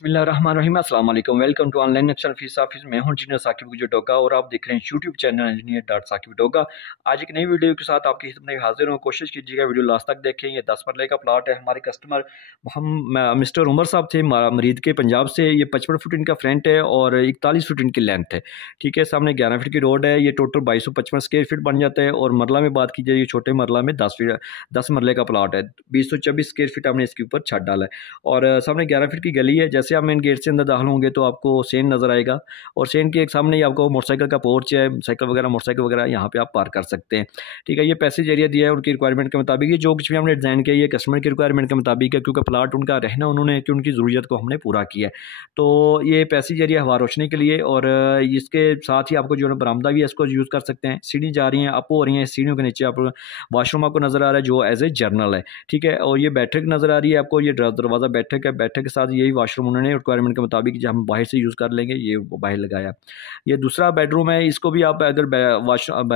बिस्मिल्लाहिर्रहमानिर्रहीम अस्सलाम वालेकुम। Welcome to online action fees office. मैं हूं इंजीनियर साकिब गुजर और आप देख रहे हैं YouTube channel engineer dot Saqib Doga. आज एक नई वीडियो के साथ आपकी खिदमत में हाजिर हूं। कोशिश कीजिएगा वीडियो लास्ट तक देखें। ये 10 मरले का प्लाट है। हमारे कस्टमर हम मिस्टर उमर साहब थे मरीद के पंजाब से। ये 55 फुट इनका फ्रंट है और 41 फुट इनकी लेंथ है। ठीक है, सामने 11 फीट की रोड है। ये टोटल 2255 स्क्वायर फीट बन जाता है। और मरला में बात की जाए, ये छोटे मरला में 10 मरले का प्लाट है। 224 स्क्वायर फीट हमने इसके ऊपर छत डाला है। और सामने 11 फीट की गली है। जैसे आप मेन गेट से अंदर दाखिल होंगे तो आपको सेन नज़र आएगा और सेन के एक सामने ही आपको मोटरसाइकिल का पोर्च है। साइकिल वगैरह मोटरसाइकिल वगैरह यहाँ पे आप पार्क कर सकते हैं। ठीक है, ये पैसेज एरिया दिया है उनकी रिक्वायरमेंट के मुताबिक। ये जो कुछ भी हमने डिज़ाइन किया ये कस्टमर की रिक्वायरमेंट के मुताबिक है, क्योंकि प्लाट उनका रहना उन्होंने कि उनकी ज़रूरत को हमने पूरा किया है। तो ये पैसेज एरिया हवा रोशनी के लिए, और इसके साथ ही आपको जो है बरामदा भी है, इसको यूज़ कर सकते हैं। सीढ़ी जा रही हैं, अप हो रही हैं। सीढ़ियों के नीचे आप वाशरूम आपको नज़र आ रहा है जो एज ए जर्नल है। ठीक है, और ये बैठक नज़र आ रही है आपको। ये दरवाज़ा बैठक है। बैठक के साथ यही वाशरूम उन्होंने रिक्वायरमेंट के मुताबिक जब हम बाहर से यूज़ कर लेंगे, ये बाहर लगाया। ये दूसरा बेडरूम है। इसको भी आप अगर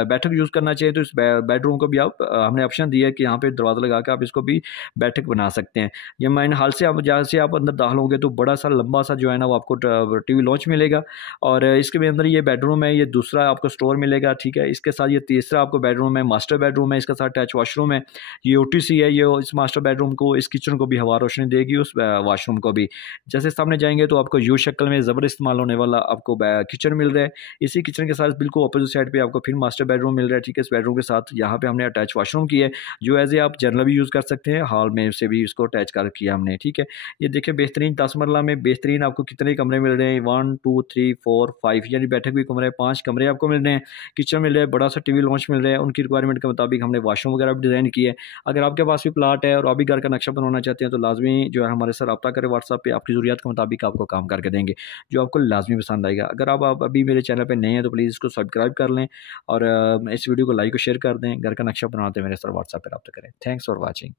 बैठक यूज़ करना चाहिए तो इस बेडरूम को भी आप हमने ऑप्शन दिया है कि यहाँ पे दरवाज़ा लगा के आप इसको भी बैठक बना सकते हैं। ये मेन हाल से आप जहाँ से आप अंदर दाखिल होंगे तो बड़ा सा लंबा सा जो है ना वो आपको टीवी लॉन्च मिलेगा। और इसके भी अंदर ये बेडरूम है। ये दूसरा आपको स्टोर मिलेगा। ठीक है, इसके साथ ये तीसरा आपको बेडरूम है, मास्टर बेडरूम है। इसके साथ अटैच वाशरूम है। ये OTC है। ये इस मास्टर बेडरूम को, इस किचन को भी हवा रोशनी देगी, उस वाशरूम को भी। जैसे सामने जाएंगे तो आपको यू शक्ल में ज़बर इस्तेमाल होने वाला आपको किचन मिल रहा है। इसी किचन के साथ बिल्कुल अपोजिट साइड पे आपको फिर मास्टर बेडरूम मिल रहा है। ठीक है, इस बेडरूम के साथ यहाँ पे हमने अटैच वाशरूम की है, जो एज ए आप जनरल भी यूज़ कर सकते हैं। हॉल में से भी इसको अटैच कर किया हमने। ठीक है, ये देखिए बेहतरीन 10 मरला में बेहतरीन आपको कितने कमरे मिल रहे हैं। 1 2 3 4 5 यानी बैठक भी कमरे 5 कमरे आपको मिल रहे हैं। किचन मिल रहा है, बड़ा सा टीवी लॉन्च मिल रहा है। उनकी रिक्वायरमेंट के मुताबिक हमने वाशरूम वगैरह भी डिज़ाइन किए। अगर आपके पास भी प्लाट है और आप भी घर का नक्शा बनवाना चाहते हैं तो लाजमी जो है हमारे साथ रब्ता करें व्हाट्सएप पे। आपकी ज़रूरत के मुताबिक आपको काम करके देंगे जो आपको लाजमी पसंद आएगा। अगर आप अभी मेरे चैनल पे नए हैं तो प्लीज़ इसको सब्सक्राइब कर लें और इस वीडियो को लाइक और शेयर कर दें। घर का नक्शा बनाते मेरे साथ व्हाट्सएप पे रब्ता करें। Thanks for watching.